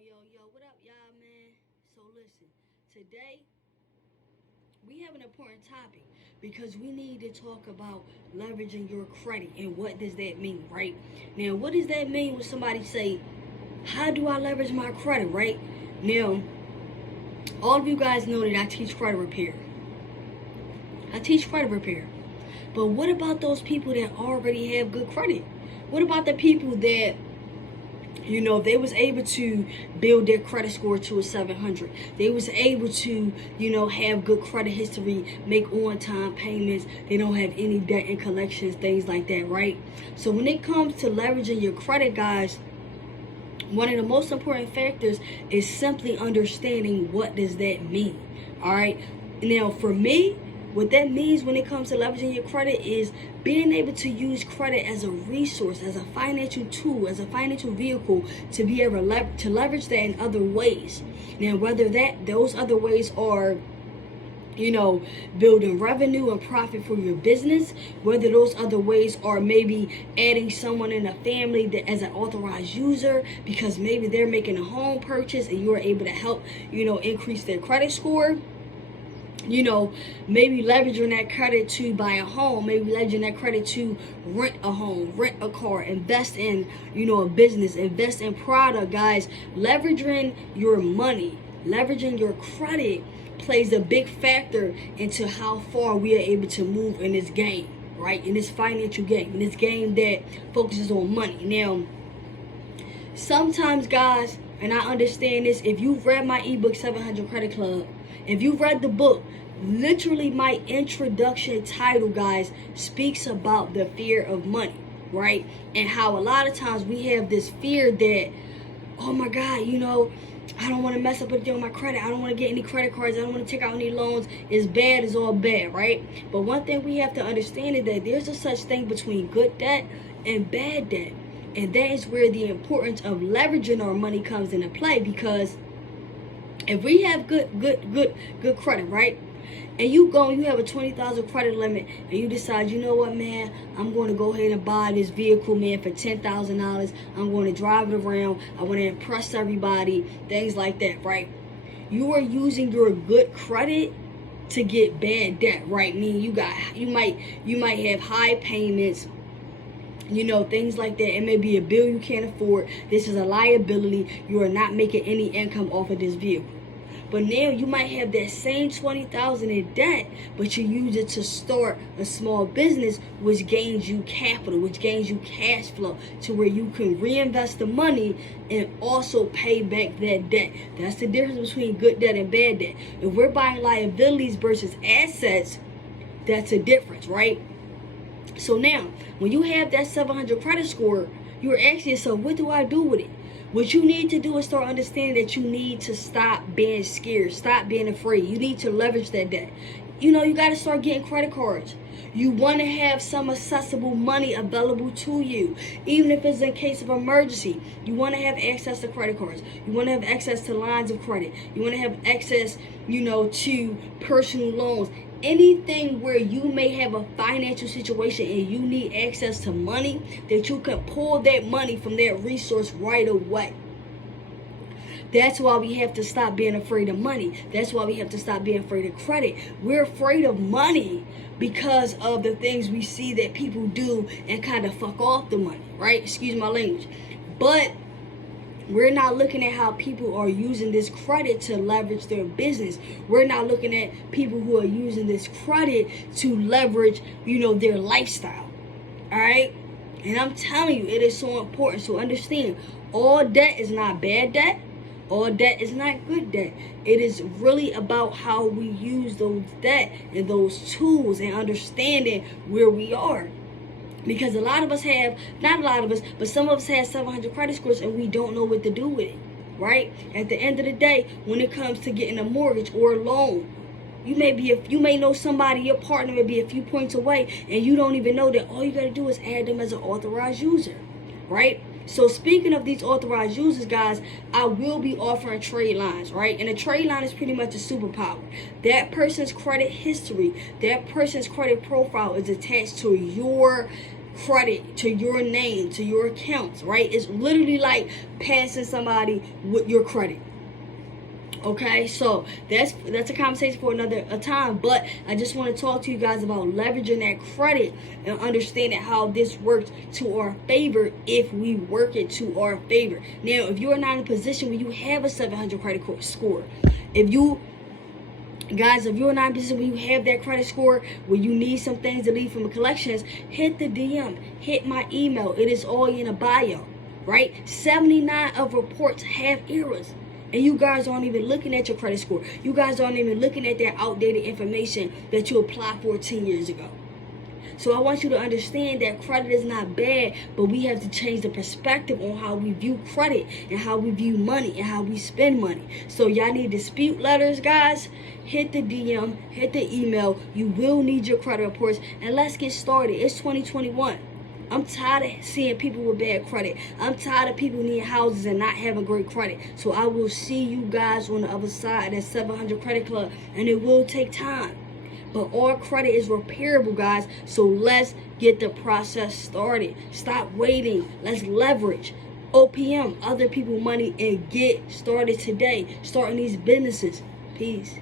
What up, y'all, man? So, listen, today we have an important topic because we need to talk about leveraging your credit and what does that mean, right? Now, what does that mean when somebody say, how do I leverage my credit, right? Now, all of you guys know that I teach credit repair. I teach credit repair. But what about those people that already have good credit? What about the people that they was able to build their credit score to a 700. They was able to, have good credit history, make on-time payments. They don't have any debt and collections, things like that, right? So when it comes to leveraging your credit, guys, one of the most important factors is simply understanding what does that mean, all right? Now, for me, what that means when it comes to leveraging your credit is being able to use credit as a resource, as a financial tool, as a financial vehicle to be able to leverage that in other ways. Now, whether those other ways are building revenue and profit for your business, whether those other ways are maybe adding someone in a family that as an authorized user because maybe they're making a home purchase and you're able to help, increase their credit score. Maybe leveraging that credit to buy a home, maybe leveraging that credit to rent a home, rent a car, invest in, a business, invest in product, guys. Leveraging your money, leveraging your credit plays a big factor into how far we are able to move in this game, right? In this financial game, in this game that focuses on money. Now, sometimes, guys, and I understand this, if you've read my ebook 700 Credit Club, if you've read the book, literally my introduction title, guys, speaks about the fear of money, right? And how a lot of times we have this fear that, oh my God, I don't want to mess up anything on my credit. I don't want to get any credit cards. I don't want to take out any loans. It's bad. It's all bad, right? But one thing we have to understand is that there's a such thing between good debt and bad debt. And that is where the importance of leveraging our money comes into play, because if we have good credit, right? And you have a 20,000 credit limit and you decide, you know what, man, I'm going to go ahead and buy this vehicle, man, for $10,000. I'm going to drive it around. I want to impress everybody, things like that, right? You are using your good credit to get bad debt, right? Meaning you might have high payments, things like that. It may be a bill you can't afford. This is a liability. You are not making any income off of this vehicle. But now you might have that same 20,000 in debt, but you use it to start a small business, which gains you capital, which gains you cash flow, to where you can reinvest the money and also pay back that debt. That's the difference between good debt and bad debt. If we're buying liabilities versus assets, that's a difference, right? So now, when you have that 700 credit score, you're asking yourself, what do I do with it? What you need to do is start understanding that you need to stop being scared, stop being afraid. You need to leverage that debt. You got to start getting credit cards. You want to have some accessible money available to you, even if it's in case of emergency. You want to have access to credit cards. You want to have access to lines of credit. You want to have access, to personal loans. Anything where you may have a financial situation and you need access to money, that you can pull that money from that resource right away. That's why we have to stop being afraid of money. That's why we have to stop being afraid of credit. We're afraid of money because of the things we see that people do and kind of fuck off the money, right? Excuse my language. But we're not looking at how people are using this credit to leverage their business. We're not looking at people who are using this credit to leverage, their lifestyle. All right? And I'm telling you, it is so important. So understand, all debt is not bad debt. All debt is not good debt. It is really about how we use those debt and those tools and understanding where we are. Because a lot of us have, not a lot of us, but some of us have 700 credit scores and we don't know what to do with it, right? At the end of the day, when it comes to getting a mortgage or a loan, you may know somebody, your partner may be a few points away, and you don't even know that. All you got to do is add them as an authorized user, right? So speaking of these authorized users, guys, I will be offering trade lines, right? And a trade line is pretty much a superpower. That person's credit history, that person's credit profile is attached to your credit to your name, to your accounts, right? It's literally like passing somebody with your credit. Okay, so that's a conversation for another time, but I just want to talk to you guys about leveraging that credit and understanding how this works to our favor if we work it to our favor. Now, if you're not in a position where you have a 700 credit score, if you're not in a position where you have that credit score, where you need some things to leave from the collections, hit the DM, hit my email. It is all in a bio, right? 79 of reports have errors. And you guys aren't even looking at your credit score. You guys aren't even looking at that outdated information that you applied for 10 years ago. So I want you to understand that credit is not bad, but we have to change the perspective on how we view credit and how we view money and how we spend money. So y'all need dispute letters, guys. Hit the DM, hit the email. You will need your credit reports. And let's get started. It's 2021. I'm tired of seeing people with bad credit. I'm tired of people needing houses and not having great credit. So I will see you guys on the other side at 700 Credit Club. And it will take time. But all credit is repairable, guys. So let's get the process started. Stop waiting. Let's leverage OPM, other people's money, and get started today. Starting these businesses. Peace.